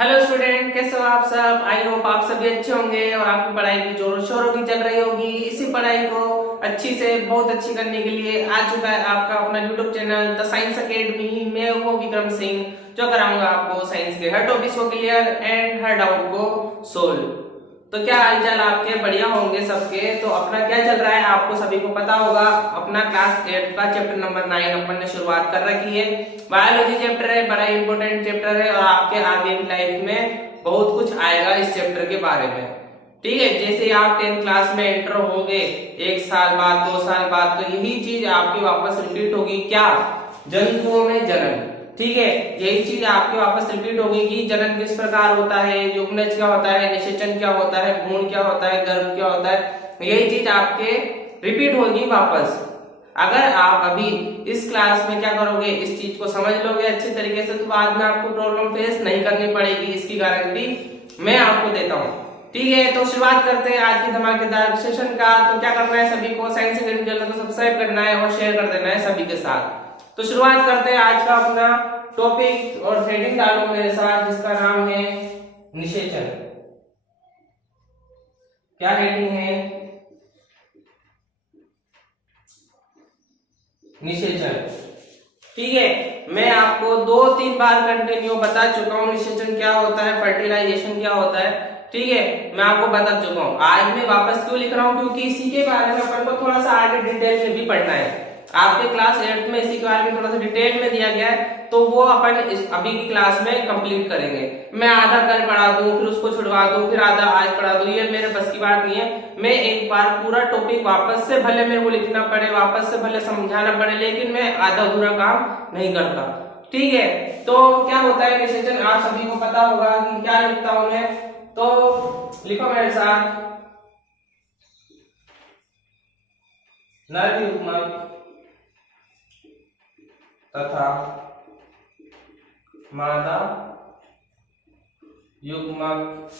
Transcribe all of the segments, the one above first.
Hello student, कैसे हो आप सब। आई होप आप सभी अच्छे होंगे और आपकी पढ़ाई भी जोरों शोरों की चल रही होगी। इसी पढ़ाई को अच्छी से बहुत अच्छी करने के लिए आ चुका है आपका अपना YouTube channel the science academy. मैं हूँ विक्रम सिंह, जो कराऊंगा आपको साइंस के हर टॉपिक्स को क्लियर एंड हर डाउट को सोल्व। तो क्या हालचाल आपके, बढ़िया होंगे सबके। तो अपना क्या चल रहा है आपको सभी को पता होगा। अपना क्लास 8 का चैप्टर नंबर 9 अपन ने शुरुआत कर रखी है। बायोलॉजी चैप्टर है, बड़ा इंपॉर्टेंट चैप्टर है और आपके आगे की लाइफ में बहुत कुछ आएगा इस चैप्टर के बारे में। ठीक है, जैसे आप 10th क्लास में एंटर होगे 1 साल बाद 2 साल बाद, तो यही चीज आपकी वापस रिपीट होगी। क्या? जंतुओं में जनन। ठीक है, यही चीज आपके वापस रिपीट होगी कि जनन किस प्रकार होता है, युग्मनज क्या होता है, निषेचन क्या होता है, भ्रूण क्या होता है, गर्भ क्या होता है। यही चीज आपके रिपीट होगी वापस। अगर आप अभी इस क्लास में क्या करोगे, इस चीज को समझ लोगे अच्छे तरीके से, तो बाद में आपको प्रॉब्लम फेस नहीं करनी पड़ेगी, इसकी गारंटी मैं आपको देता हूँ। ठीक है, तो शुरुआत करते हैं आज के धमाकेदार सेशन का। तो क्या करना है सभी को, साइंस अकेडमी चैनल को सब्सक्राइब करना है और शेयर कर देना है सभी के साथ। तो शुरुआत करते हैं आज का अपना टॉपिक और हेडिंग डालो मेरे साथ, जिसका नाम है निषेचन। क्या हेडिंग है? निषेचन। ठीक है, मैं आपको 2-3 बार कंटिन्यू बता चुका हूँ निषेचन क्या होता है, फर्टिलाइजेशन क्या होता है। ठीक है, मैं आपको बता चुका हूँ। आज मैं वापस क्यों लिख रहा हूँ, क्योंकि इसी के बारे में अपन को थोड़ा सा आगे डिटेल में भी पढ़ना है। आपके क्लास 8 में इसी के बारे में थोड़ा सा डिटेल में दिया गया है, तो वो अपन अभी की क्लास में कंप्लीट करेंगे। मैं आधा कल पढ़ा दूं, फिर उसको छुड़वा दूं, फिर आधा आज पढ़ा दूं, ये मेरे बस की बात नहीं है। मैं एक बार पूरा टॉपिक वापस से भले मेरे को लिखना पड़े, वापस से भले समझाना पड़े, लेकिन मैं आधा अधूरा काम नहीं करता। ठीक है, तो क्या होता है निषेचन, आप सभी को पता होगा कि क्या लिखता हूं मैं। तो लिखो मेरे साथ, नर युग्मक तथा मादा युग्मक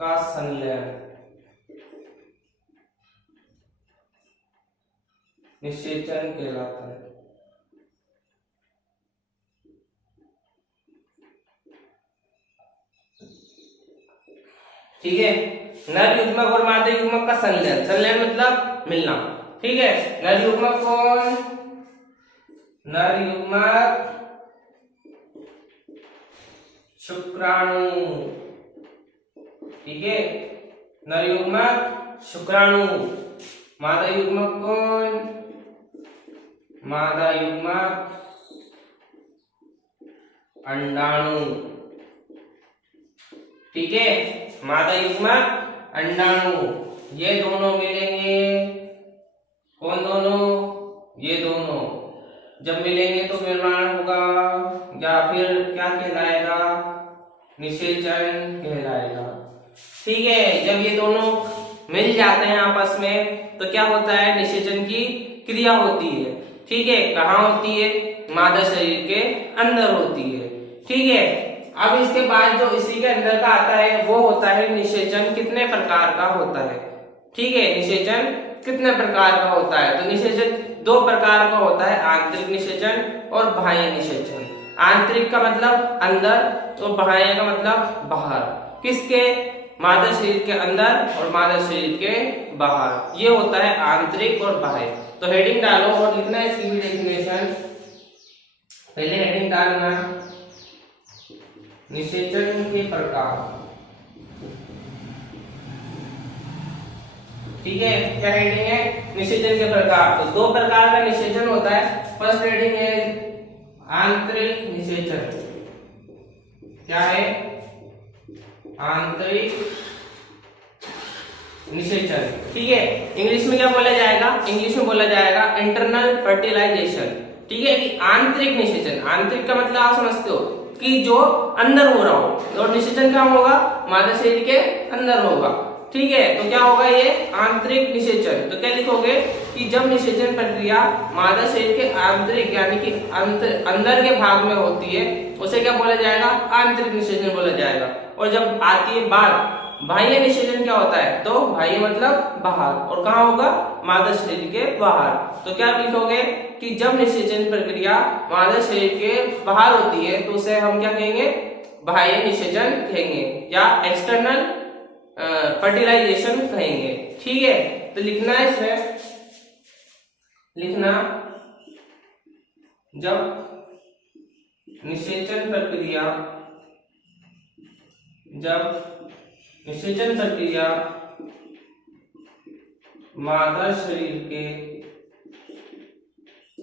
का संलयन निषेचन कहलाता है। ठीक है, नर युग्मक और मादा युग्मक का संलयन, संलयन मतलब मिलना। ठीक है, नर युग्मक कौन? नर युग्मक शुक्राणु। ठीक है, नर युग्मक शुक्राणु। मादा युग्मक कौन? मादा युग्मक अंडाणु। ठीक है, मादा युग्मक अंडाणु, ये दोनों मिलेंगे। कौन दोनों? ये दोनों जब मिलेंगे तो निर्माण होगा, या फिर क्या कहलाएगा? निषेचन कहलाएगा। ठीक है, जब ये दोनों मिल जाते हैं आपस में तो क्या होता है, निषेचन की क्रिया होती है। ठीक है, कहाँ होती है? मादा शरीर के अंदर होती है। ठीक है, अब इसके बाद जो इसी के अंदर का आता है वो होता है निषेचन कितने प्रकार का होता है। ठीक है, निषेचन कितने प्रकार का होता है? तो निषेचन 2 प्रकार का होता है, आंतरिक निषेचन और बाह्य निषेचन। आंतरिक का मतलब अंदर और बाह्य का मतलब बाहर। किसके? मादा शरीर के अंदर और मादा शरीर के बाहर। ये होता है आंतरिक और बाह्य। तो हेडिंग डालो और लिखना है इसकी भी डेफिनेशन। पहले हेडिंग डालना निषेचन के प्रकार। ठीक है, क्या हेडिंग है? निषेचन के प्रकार। तो 2 प्रकार का निषेचन होता है। फर्स्ट हेडिंग है आंतरिक निषेचन। क्या है? आंतरिक निषेचन। ठीक है, इंग्लिश में क्या बोला जाएगा? इंग्लिश में बोला जाएगा इंटरनल फर्टिलाइजेशन। ठीक है, कि आंतरिक निषेचन, आंतरिक का मतलब आप समझते हो कि जो अंदर हो रहा हो, और निषेचन क्या होगा? मादा शरीर के अंदर होगा। ठीक है, तो क्या होगा ये? आंतरिक निषेचन। तो क्या लिखोगे कि जब निषेचन प्रक्रिया मादा शरीर के आंतरिक यानी कि अंदर के भाग में होती है, उसे क्या बोला जाएगा? आंतरिक निषेचन बोला जाएगा। और जब आती है बात बाह्य निषेचन, क्या होता है? तो बाह्य मतलब बाहर, और कहाँ होगा? मादा शरीर के बाहर। तो क्या लिखोगे कि जब निषेचन प्रक्रिया मादा शरीर के बाहर होती है तो उसे हम क्या कहेंगे? बाह्य निषेचन कहेंगे या एक्सटर्नल फर्टिलाइजेशन कहेंगे। ठीक है, तो लिखना है इसमें, लिखना जब निषेचन प्रक्रिया मादा शरीर के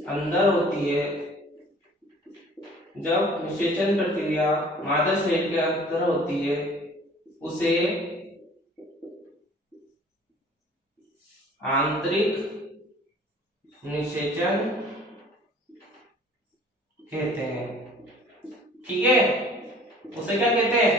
अंदर होती है, जब निषेचन प्रक्रिया मादा शरीर के अंदर होती है, उसे आंतरिक निषेचन कहते हैं। ठीक है, उसे क्या कहते हैं?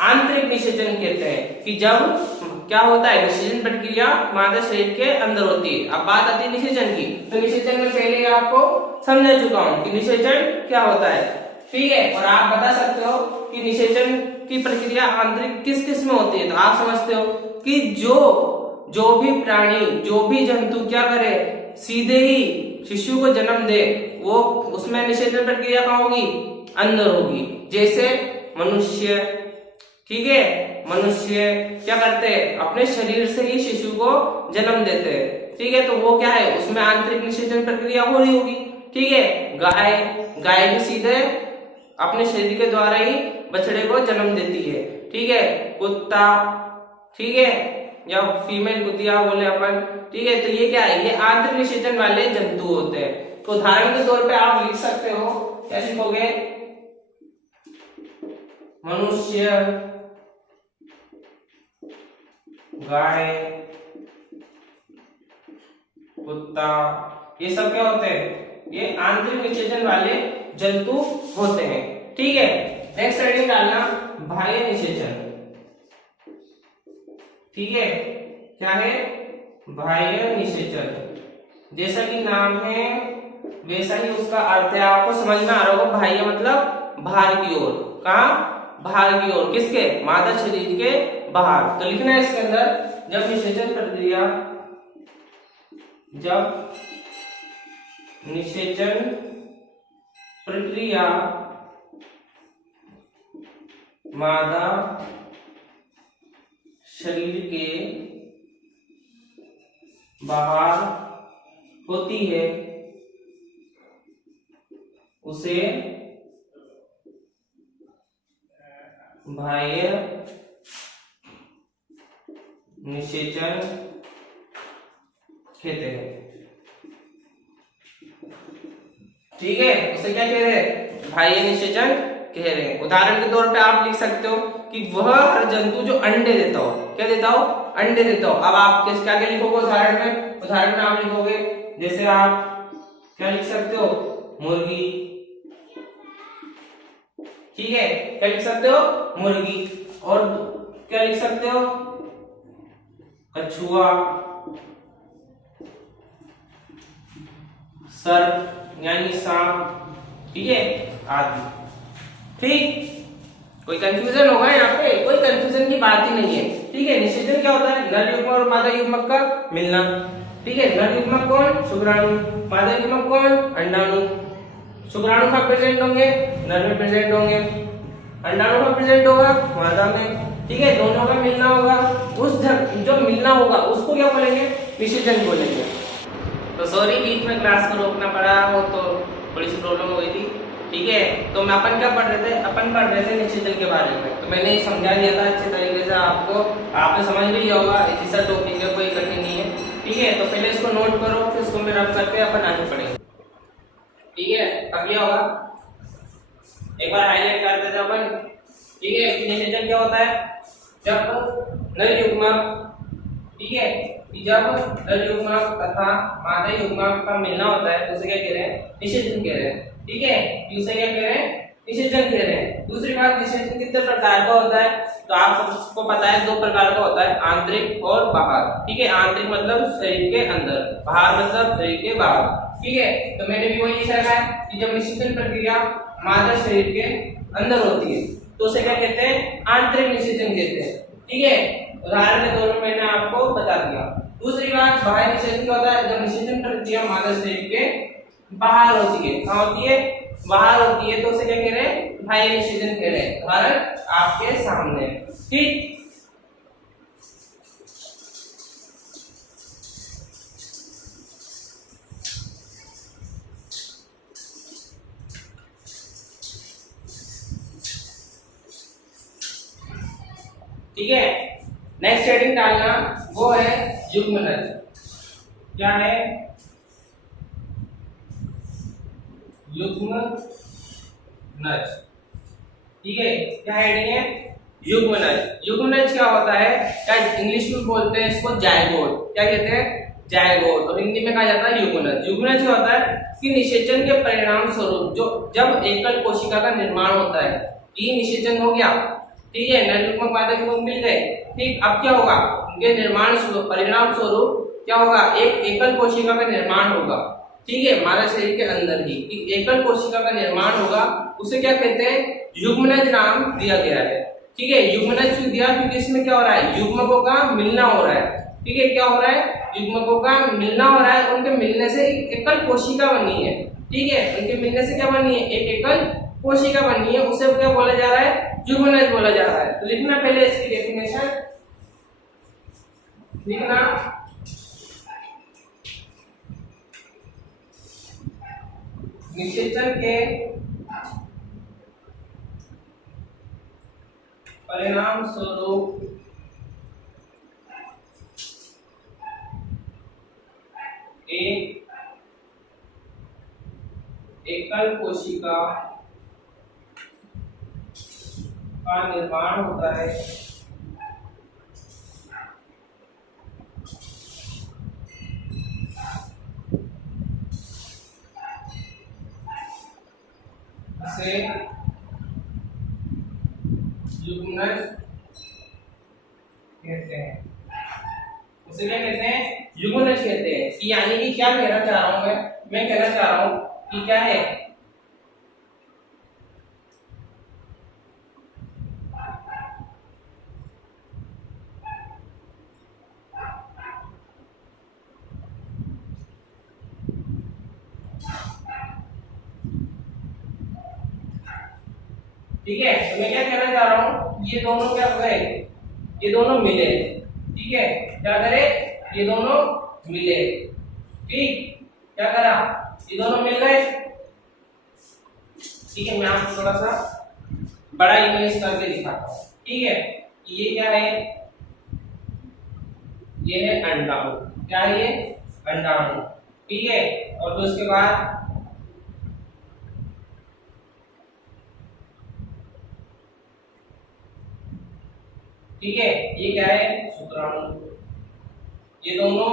आंतरिक निषेचन कहते हैं कि जब क्या होता है, निषेचन प्रक्रिया मादा शरीर के अंदर होती है। अब बात आती है निषेचन की, तो निषेचन में पहले आपको समझा चुका हूं कि निषेचन क्या होता है। ठीक है, और आप बता सकते हो कि निषेचन की प्रक्रिया आंतरिक किस किस में होती है। तो आप समझते हो कि जो भी प्राणी, जो भी जंतु क्या करे, सीधे ही शिशु को जन्म दे, वो उसमें निषेचन प्रक्रिया कहाँ होगी? अंदर होगी। जैसे मनुष्य, ठीक है, मनुष्य क्या करते हैं? अपने शरीर से ही शिशु को जन्म देते हैं। ठीक है, तो वो क्या है, उसमें आंतरिक निषेचन प्रक्रिया हो रही होगी। ठीक है, गाय भी सीधे अपने शरीर के द्वारा ही बछड़े को जन्म देती है। ठीक है, कुत्ता, ठीक है, या फीमेल कुतिया बोले अपन। ठीक है, तो ये क्या है? ये आंतरिक निषेचन वाले जंतु होते हैं। तो उदाहरण के तौर पे आप लिख सकते हो, क्या लिखोगे? मनुष्य, गाय, कुत्ता, ये सब क्या होते हैं? ये आंतरिक निषेचन वाले जंतु होते हैं। ठीक है, नेक्स्ट हेडिंग डालना बाह्य निषेचन। ठीक है, क्या है? बाह्य निषेचन। जैसा कि नाम है वैसा ही उसका अर्थ है, आपको समझ में आ रहा होगा। बाह्य मतलब बाहर की ओर। कहाँ? बाहर की ओर। किसके? मादा शरीर के बाहर। तो लिखना है इसके अंदर, जब निषेचन प्रक्रिया मादा शरीर के बाहर होती है, उसे बाह्य निषेचन कहते हैं। ठीक है, उसे क्या कह रहे हैं? बाह्य निषेचन कह रहे हैं। उदाहरण के तौर पे आप लिख सकते हो कि वह हर जंतु जो अंडे देता हो, क्या देता हो? अंडे देता हो। अब आप क्या क्या लिखोगे उदाहरण में? उदाहरण में आप लिखोगे, जैसे आप क्या लिख सकते हो? मुर्गी। ठीक है, क्या लिख सकते हो? मुर्गी। और क्या लिख सकते हो? कछुआ, सर्प यानी सांप। ठीक है, आदि। ठीक, कोई कंफ्यूजन होगा यहाँ पे? कोई कंफ्यूजन की बात ही नहीं है। ठीक है, निषेचन क्या होता है? नर युग्मक और मादा युग्मक का मिलना। ठीक है, नर युग्मक कौन? शुक्राणु। मादा युग्मक कौन? अंडाणु। शुक्राणु का प्रेजेंट होंगे, नर में प्रेजेंट होंगे। अंडाणु का प्रेजेंट होगा मादा में। ठीक है, दोनों का मिलना होगा। उस जो मिलना होगा उसको क्या बोलेंगे? निषेचन बोलेंगे। तो सॉरी, बीच में क्लास को रोकना पड़ा, वो तो थोड़ी सी प्रॉब्लम हो गई थी। ठीक है, तो मैं अपन क्या पढ़ रहे थे? अपन पढ़ रहे थे निषेचन के बारे में। तो मैंने ये समझा दिया था अच्छे तरीके से आपको, आपने समझ भी लिया होगा। इसी सा टॉपिक है, कोई कठिन नहीं है। ठीक है, तो पहले इसको नोट करो, फिर इसको में रब करके अपन आगे पढ़ेंगे। ठीक है, अब क्या होगा? एक बार हाईलाइट कर देते अपन। ठीक है, निषेचन क्या होता है? जब नर युग्मक, ठीक है, जब नर युग्मक तथा मादा युग्मक का मिलना होता है तो उसे क्या कह रहे हैं? निषेचन कह रहे हैं। ठीक है, उसे क्या कह रहे हैं? निषेचन कह रहे हैं। दूसरी बात, निषेचन कितने प्रकार का होता है? तो आप सबको पता है, दो प्रकार का होता है, आंतरिक और बाहर। ठीक है, आंतरिक मतलब शरीर के अंदर, बाहर मतलब शरीर के बाहर। ठीक है, तो मैंने भी वही लिख रखा है कि जब निषेचन प्रक्रिया मादा शरीर के अंदर होती है तो उसे क्या कहते हैं? आंतरिक निषेचन कहते हैं। ठीक है, उदाहरण के तौर पर मैंने आपको बता दिया। दूसरी बात, बाह्य निषेचन क्या होता है? जब निषेचन प्रक्रिया मादा शरीर के बाहर होती है। कहाँ होती है? बाहर होती है तो उसे क्या कह रहे हैं, बाह्य निषेचन कह रहे हैं। उदाहरण आपके सामने, ठीक। ठीक है, नेक्स्ट हेडिंग डालना वो है युग्मनज। क्या है? युग्मनज। ठीक है, क्या हेडिंग है? युग्मनज। युग्मनज क्या होता है? क्या इंग्लिश में बोलते हैं इसको जायगोट। क्या कहते हैं? जायगोट। और हिंदी में कहा जाता है युग्मनज। युग्मनज क्या होता है कि निषेचन के परिणाम स्वरूप जो जब एकल कोशिका का निर्माण होता है, कि निषेचन हो गया, ठीक है, नर युग्मक पादप युग्मक मिल गए, ठीक। अब क्या होगा? उनके निर्माण स्वरूप, परिणाम स्वरूप क्या होगा? एक एकल कोशिका का निर्माण होगा, ठीक है, हमारे शरीर के अंदर ही एक एकल कोशिका का निर्माण होगा। उसे क्या कहते हैं? युग्मनज नाम दिया गया है, ठीक है। युग्मनज क्यों दिया? क्योंकि इसमें क्या हो रहा है? युग्मकों का मिलना हो रहा है, ठीक है। क्या हो रहा है? युग्मकों का मिलना हो रहा है। उनके मिलने से एक एकल कोशिका बनी है, ठीक है। उनके मिलने से क्या बनी है? एक एकल कोशिका बनी है। उसे क्या बोला जा रहा है? युग्मनज बोला जा रहा है। तो लिखना पहले इसकी डेफिनेशन, लिखना निषेचन के परिणाम स्वरूप एक एकल कोशिका का निर्माण होता है, उसे युग्मनज कहते हैं। उसे क्या कहते हैं? युग्मनज कहते हैं। कि यानी कि क्या कहना चाह रहा हूं मैं कहना चाह रहा हूं कि क्या है? ठीक है, तो मैं क्या कहना चाह रहा हूं, ये दोनों क्या करे? ये दोनों मिले, ठीक है। क्या करे? ये दोनों मिले, ठीक। क्या करा? ये दोनों मिल गए, ठीक है। मैं आपको थोड़ा सा बड़ा इमेज करके दिखाता हूं, ठीक है। ये क्या है? ये है अंडाणु। क्या है ये? अंडाणु, ठीक है। और फिर उसके बाद ठीक है, ये क्या है? शुक्राणु। ये दोनों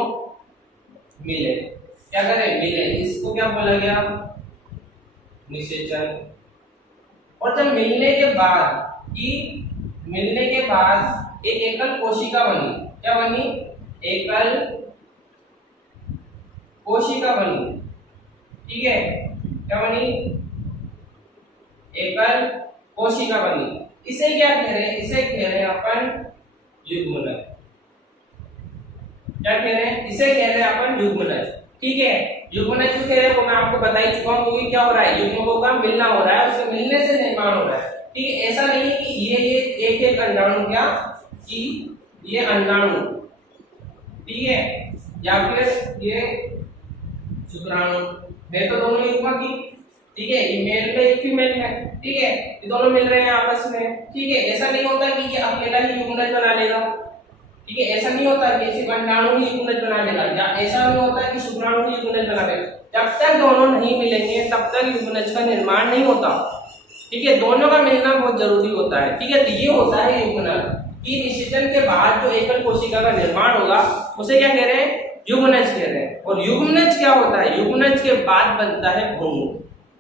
मिले, क्या करें? मिले। इसको क्या बोला गया? निषेचन। और जब मिलने के बाद एक एकल कोशिका बनी। क्या बनी? एकल कोशिका बनी, ठीक है। क्या बनी? एकल कोशिका बनी। इसे क्या कह रहे हैं? इसे कह रहे हैं अपन युग्मनज। क्या कह रहे हैं? इसे कह रहे हैं अपन युग्मनज, ठीक है। युग्मनज क्यों कह रहे हैं वो मैं आपको बता ही चुका हूं। क्योंकि क्या हो रहा है? युग्मकों का मिलना हो रहा है, उसके मिलने से निर्माण हो रहा है, ठीक है। ऐसा नहीं कि ये एक एक अंडाणु, क्या कि ये अंडाणु, ठीक है, या फिर ये शुक्राणु है, तो दोनों युग्मक ही, ठीक है। ये मेल में एक फीमेल है, ठीक है। ये दोनों मिल रहे हैं आपस में, ठीक है। ऐसा नहीं होता कि ये अकेला ही युग्मनज बना लेगा, ठीक है। ऐसा नहीं होता कि सिर्फ अंडाणु ही युग्मनज बना लेगा, या ऐसा नहीं होता कि शुक्राणु ही युग्मनज बना लेगा। जब तक दोनों नहीं मिलेंगे तब तक युग्मनज का निर्माण नहीं होता, ठीक है। दोनों का मिलना बहुत जरूरी होता है, ठीक है। तो ये होता है युग्मनज, कि निषेचन के बाद जो एकल कोशिका का निर्माण होगा उसे क्या कह रहे हैं? युग्मनज कह रहे हैं। और युग्मनज क्या होता है? युग्मनज के बाद बनता है भ्रूण।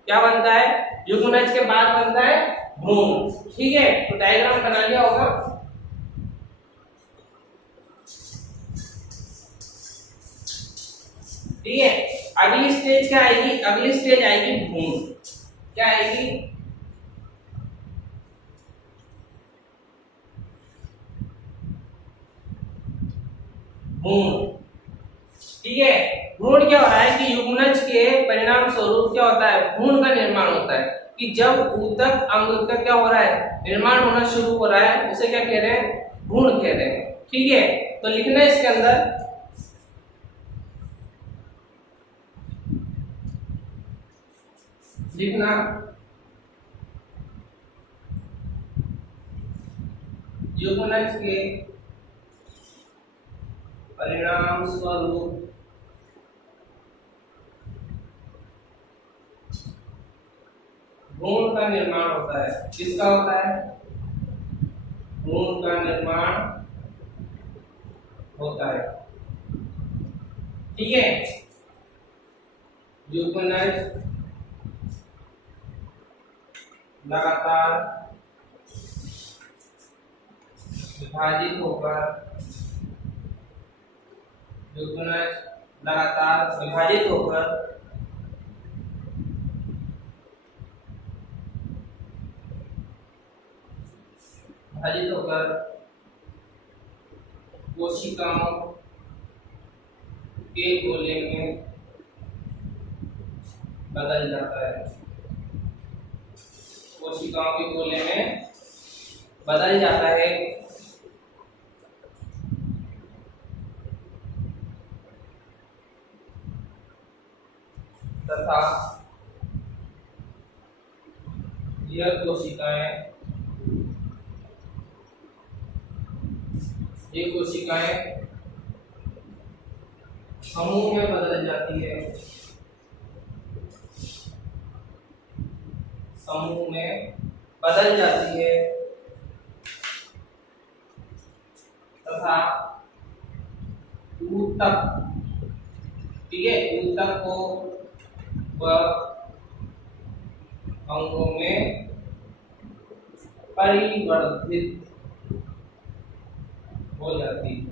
क्या बनता है? युग्मनज के बाद बनता है भ्रूण, ठीक है। तो डायग्राम बना लिया होगा, ठीक है। अगली स्टेज क्या आएगी? अगली स्टेज आएगी भ्रूण। क्या आएगी? भ्रूण, ठीक है। भ्रूण क्या हो रहा है कि युग्मनज के परिणाम स्वरूप क्या होता है, भ्रूण का निर्माण होता है। कि जब ऊतक अंग का क्या हो रहा है, निर्माण होना शुरू हो रहा है, उसे क्या कह रहे हैं, भ्रूण कह रहे हैं। ठीक है, तो लिखना है इसके अंदर लिखना युग्मनज के परिणाम स्वरूप भ्रूण का निर्माण होता है। किसका होता है, भ्रूण का निर्माण होता है। ठीक है, युग्मनज लगातार विभाजित होकर युग्मनज लगातार विभाजित होकर कोशिकाओं के गोले में बदल जाता है। कोशिकाओं के गोले में बदल जाता है तथा यह कोशिकाएं समूह में बदल जाती है, समूह में बदल जाती है तथा ऊतक, ठीक है, ऊतक को वह अंगों में परिवर्तित हो जाती है।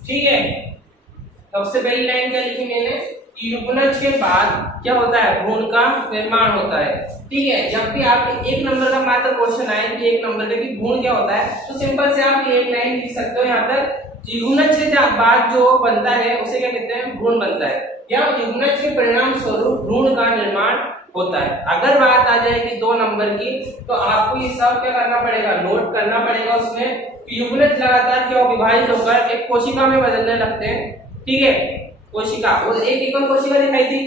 ठीक है, सबसे पहली लाइन क्या लिखी मैंने कि युग्मनज के बाद क्या होता है, भ्रूण का निर्माण होता है। ठीक है, जब भी आपके एक नंबर का मात्र क्वेश्चन आए कि एक नंबर का कि भ्रूण क्या होता है, तो सिंपल से आप एक लाइन लिख सकते हो यहाँ तक, युग्मनज के बाद जो बनता है उसे क्या कहते हैं, भ्रूण बनता है, या युग्मनज के परिणाम स्वरूप भ्रूण का निर्माण होता है। अगर बात आ जाएगी 2 नंबर की, तो आपको ये सब क्या करना पड़ेगा, नोट करना पड़ेगा उसमें कि युग्मनज लगातार क्या विभाजित होकर एक कोशिका में बदलने लगते हैं। ठीक है, कोशिका, वो एक एकल कोशिका दिखाई थी,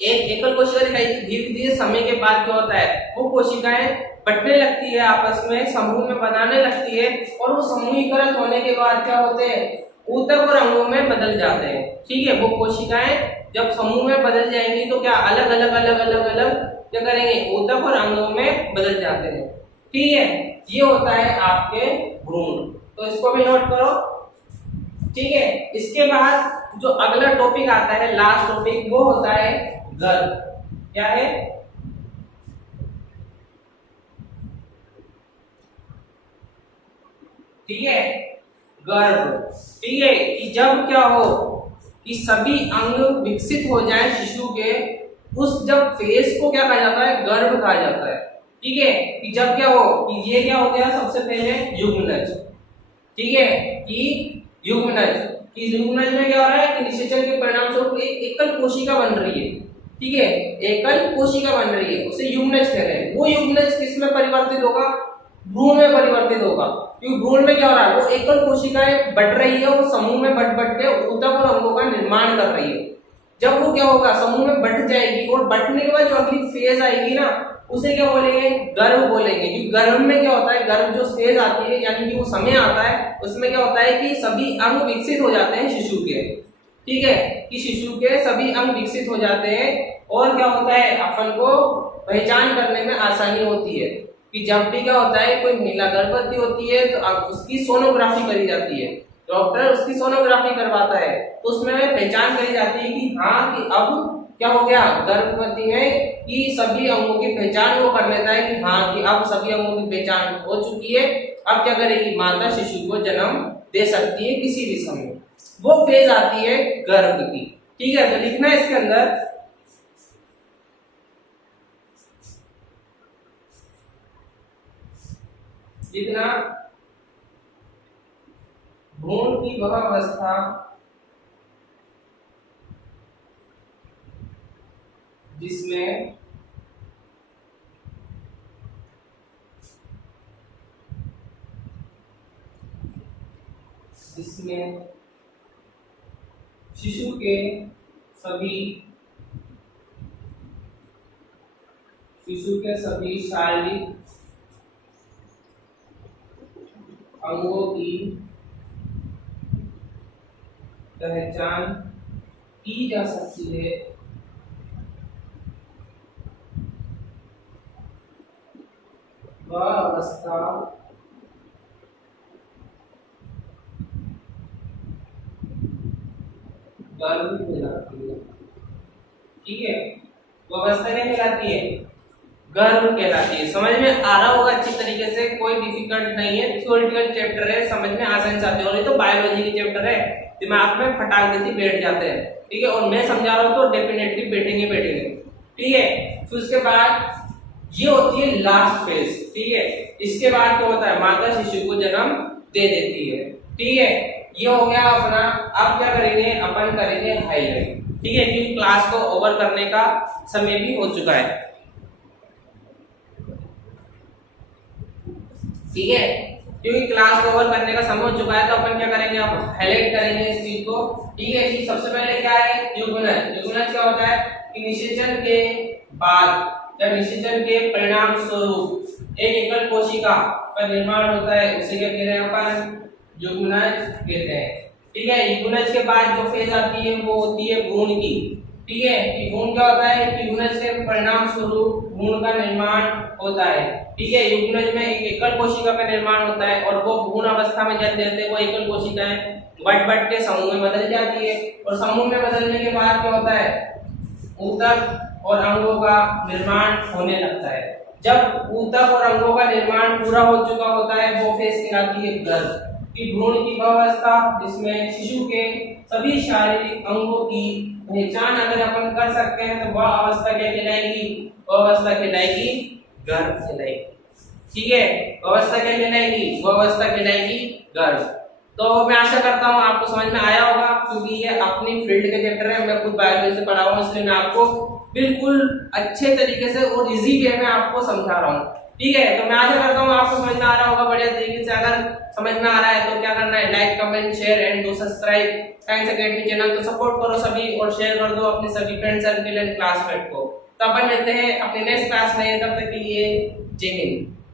एक एकल कोशिका दिखाई थी, धीरे धीरे समय के बाद क्या होता है, वो कोशिकाएं बटने लगती है, आपस में समूह में बनाने लगती है, और वो समूहीकरण होने के बाद क्या होते हैं, ऊतक और अंगों में बदल जाते हैं। ठीक है, वो कोशिकाएं जब समूह में बदल जाएंगी तो क्या अलग अलग क्या करेंगे, ऊतक और अंगों में बदल जाते हैं। ठीक है, ये होता है आपके भ्रूण, तो इसको भी नोट करो। ठीक है, इसके बाद जो अगला टॉपिक आता है, लास्ट टॉपिक, वो होता है गर्भ। क्या है, ठीक है, गर्भ। ठीक है, कि जब क्या हो कि सभी अंग विकसित हो जाए शिशु के, उस जब फेज को क्या कहा जाता है, गर्भ कहा जाता है। ठीक है, कि जब क्या हो कि ये क्या हो गया, सबसे पहले युग्मनज। ठीक है, कि युग्मनज में क्या हो रहा है कि निषेचन के परिणाम स्वरूप एक एकल कोशिका बन रही है। ठीक है, एकल कोशिका बन रही है, उसे युग्मनज कह रहे हैं। वो युग्मनज किस में परिवर्तित होगा, भ्रूण में परिवर्तित होगा, क्योंकि भ्रूण में क्या हो रहा है, वो एकल कोशिकाएं बढ़ रही है, वो समूह में बढ़ के ऊतक और अंगों का निर्माण कर रही है। जब वो क्या होगा, समूह में बढ़ जाएगी, और बढ़ने के बाद जो अगली फेज आएगी ना, उसे क्या बोलेंगे, गर्भ बोलेंगे। क्योंकि गर्भ में क्या होता है, गर्भ जो फेज आती है, यानी कि वो समय आता है, उसमें क्या होता है कि सभी अंग विकसित हो जाते हैं शिशु के। ठीक है, कि शिशु के सभी अंग विकसित हो जाते हैं, और क्या होता है, अपन को पहचान करने में आसानी होती है। कि जब भी क्या होता है, कोई महिला गर्भवती होती है तो अब उसकी सोनोग्राफी करी जाती है, डॉक्टर उसकी सोनोग्राफी करवाता है, तो उसमें पहचान करी जाती है कि हाँ, कि अब क्या हो गया, गर्भवती में कि सभी अंगों की पहचान वो कर लेता है कि हाँ, कि अब सभी अंगों की पहचान हो चुकी है। अब क्या करेगी, माता शिशु को जन्म दे सकती है किसी भी समय, वो फेज आती है गर्भ की। ठीक है, तो लिखना है इसके अंदर भ्रूण की वह अवस्था जिसमें शिशु के शारीरिक अंगों की पहचान की जा सकती है, वह अवस्था गर्भ कहलाती है। ठीक है, वो अवस्था क्या कहलाती है? गर्भ कहलाती है। समझ में आ रहा होगा अच्छी तरीके से, कोई डिफिकल्ट नहीं है, थ्योरेटिकल चैप्टर है, समझ में आसानी से आते हैं। और ये तो बायोलॉजी की चैप्टर है, दिमाग में फटाक देती बैठ जाते हैं। ठीक है, और मैं समझा रहा हूँ तो डेफिनेटली बैठेंगे। ठीक है, फिर उसके बाद ये होती है लास्ट फेज। ठीक है, इसके बाद क्या होता है? माता शिशु को जन्म दे देती है। ठीक है, ये हो गया अपना। अब क्या करेंगे? अपन करेंगे हाईलाइट। ठीक है, क्योंकि क्लास को ओवर करने का समय भी हो चुका है। ठीक है, क्योंकि क्लास को ओवर करने का समय हो चुका है, तो अपन क्या करेंगे? अब हाईलाइट करेंगे इस चीज को। ठीक है जी, सबसे पहले क्या है? युग्मनज। युग्मनज क्या होता है कि निषेचन के बाद या निषेचन के परिणाम स्वरूप एक एकल कोशिका का निर्माण होता है, उसे क्या कहते हैं अपन? युग्मनज कहते हैं। ठीक है, युग्मनज के बाद जो फेज आती है वो होती है भ्रूण की। ठीक है, कि भ्रूण क्या होता है कि युग्मनज के परिणाम स्वरूप भ्रूण का निर्माण होता है। ठीक है, युग्मनज में एक एकल कोशिका का निर्माण होता है और वो भ्रूण अवस्था में जब रहते हैं वो एकल कोशिकाएं बट के समूह में बदल जाती है, और समूह में बदलने के बाद क्या होता है? ऊतक और अंगों का निर्माण होने लगता है। जब ऊतक और अंगों का निर्माण पूरा हो चुका होता है वो फेज कहलाती है गर्भ। कि भ्रूण की अवस्था जिसमें शिशु के सभी शारीरिक अंगों की पहचान अगर अपन कर सकते हैं तो वह अवस्था क्या कहलाएगी? वह अवस्था कहलाएगी गर्भ कहलाएगी। ठीक है, अवस्था क्या कहलाएगी? वह अवस्था कहलाएगी गर्भ। तो मैं आशा करता हूँ आपको समझ में आया होगा, क्योंकि ये अपनी फील्ड के चैप्टर है, मैं खुद बायोलॉजी से पढ़ा हुआ हूँ, इसलिए मैं आपको बिल्कुल अच्छे तरीके से और इजी वे में आपको समझा रहा हूँ। ठीक है, तो मैं आशा करता हूँ आपको समझ में आ रहा होगा बढ़िया तरीके से। अगर समझ में आ रहा है तो क्या करना है? Like, comment, share and do subscribe science academy channel. तो सपोर्ट करो सभी और शेयर कर दो अपने सभी फ्रेंड सर्किल एंड क्लासमेट को। तो अपन मिलते हैं अपने नेक्स्ट क्लास में, तब तक के लिए जय हिंद।